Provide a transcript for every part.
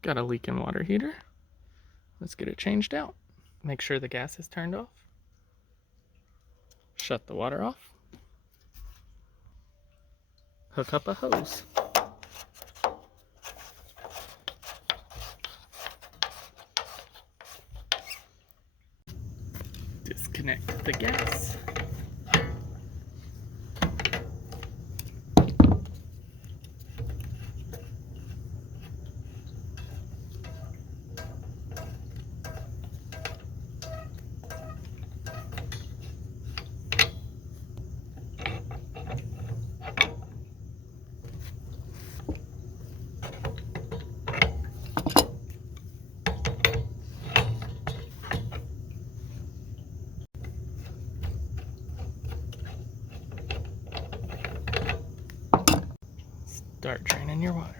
Got a leak in water heater. Let's get it changed out. Make sure the gas is turned off. Shut the water off. Hook up a hose. Disconnect the gas. Start draining your water.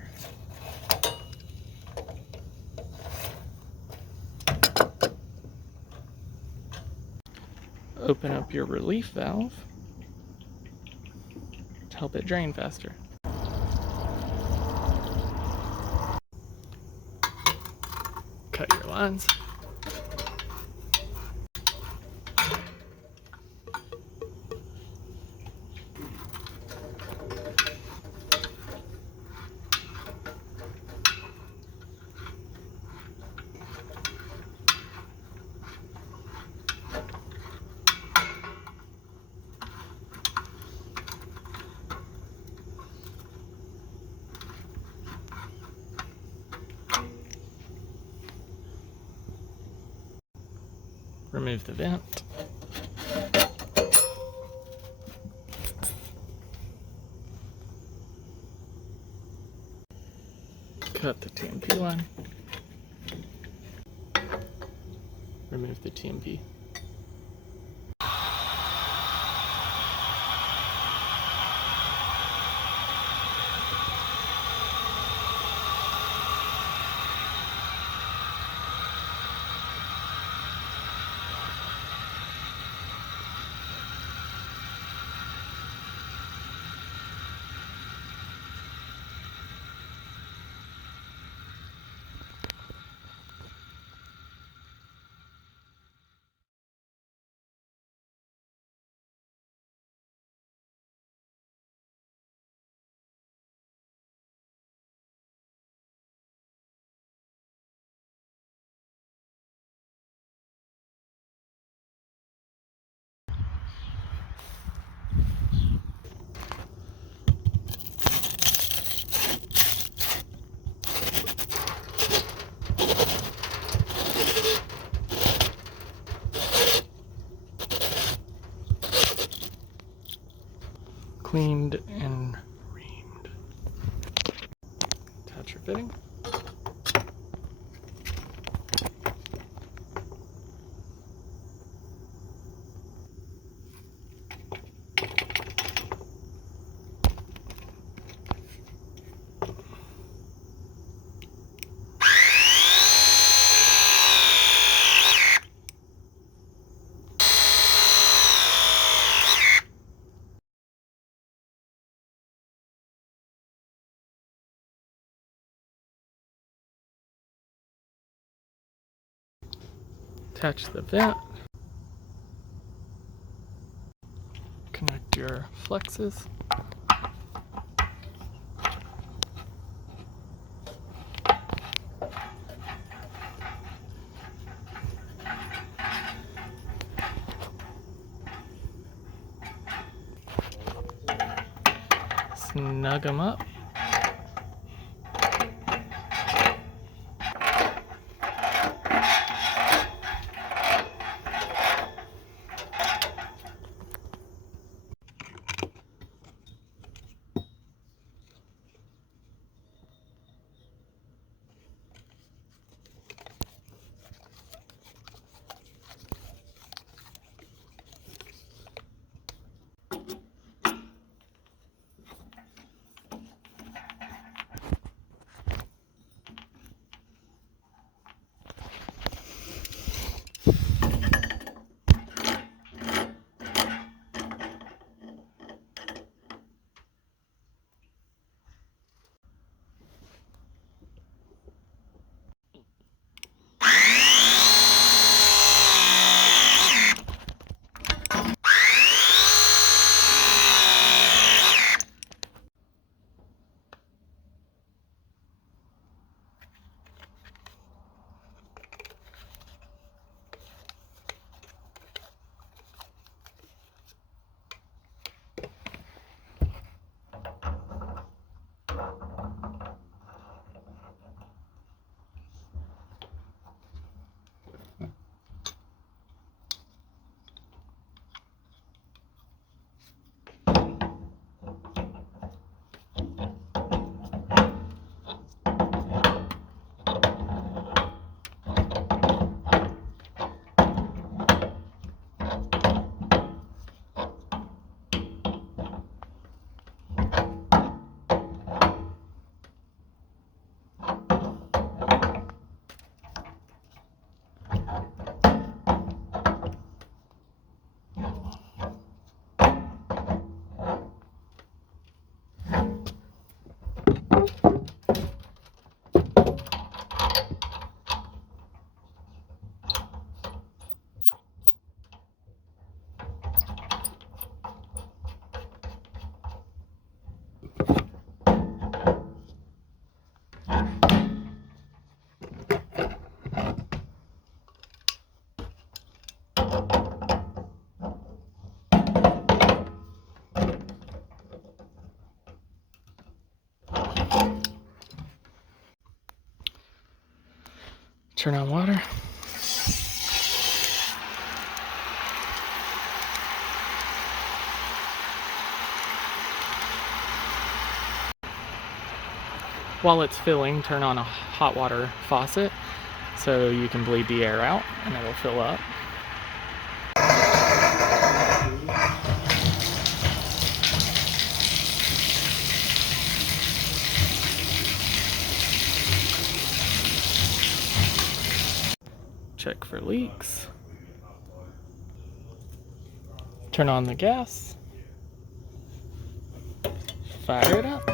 Open up your relief valve to help it drain faster. Cut your lines. Remove the vent. Cut the TMP line. Remove the TMP. Cleaned and reamed. Attach your fitting. Attach the vent. Connect your flexes. Snug them up. Turn on water. While it's filling, turn on a hot water faucet so you can bleed the air out and it'll fill up. Check for leaks. Turn on the gas. Fire it up.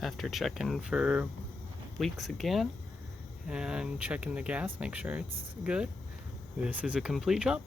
After checking for leaks again and checking the gas, make sure it's good. This is a complete job.